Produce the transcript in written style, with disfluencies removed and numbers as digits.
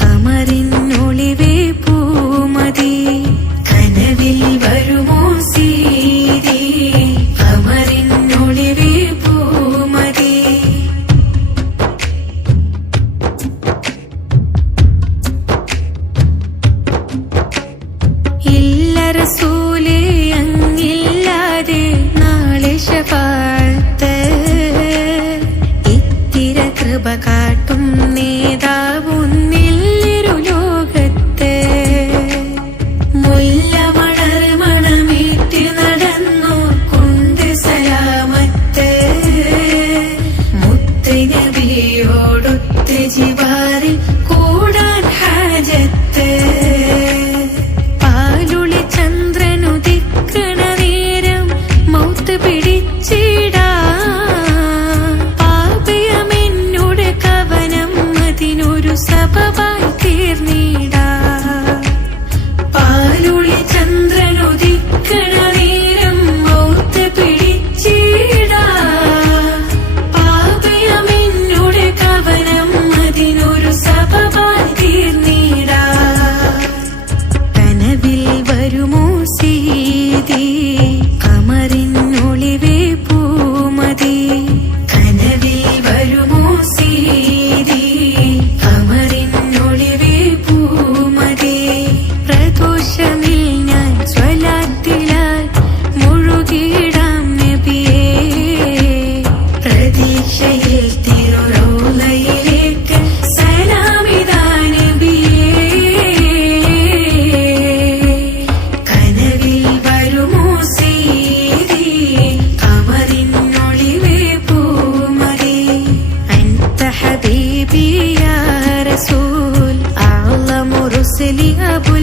കമറിനൊളിവേ പൂമതി കനവിൽ വരുമോ സീതി കമറിനൊളിവേ പൂമതി ഇല്ല റസൂലേ അങ്ങില്ലാതെ നാളെ ശഫാഅത്ത് ഇത്തിര കൃപ കാട്ടും നേതാവുന്നില്ലൊരു ലോകത്ത് മുല്ലമണർ മണമേറ്റ് നടന്നോർക്കുണ്ട് സലാമത്ത് മുത്ത് നബിയോടൊത്ത് ജിവാറിൽ കൂടാൻ ഹാജത്ത് പാലുളി ചന്ദ്രനുദിക്കണ നേരം മൗത്ത് പിടിച്ചിടാ പാപയമെന്നോട് കവനം അതിനൊരു സബബായി തീർന്നിടാ പാലുളി ചന്ദ്രനുദിക്കണ നേരം മൗത്ത് പിടിച്ചിടാ പാപയമെന്നോട് കവനം അതിനൊരു സബബായി തീർന്നിടാ കനവിൽ വരുമോ സീതി കമറിനൊളിവേ പൂമതി കനവിൽ വരുമോ സീതി കമറിനൊളിവേ പൂമതി പ്രദോഷമിൽ ഞാൻ സ്വലാത്തിലാൽ മുഴുകിയിടാം നബിയേ പ്രതീക്ഷയിൽ തിരുറൗളയിലേക്ക് സലാമിതാ നബിയേ കനവിൽ വരുമോ സീതി കമറിനൊളിവേ പൂമതി അൻത ഹബീബി യാ റസൂൽ അഅ്ലമു റുസ്ലി അബു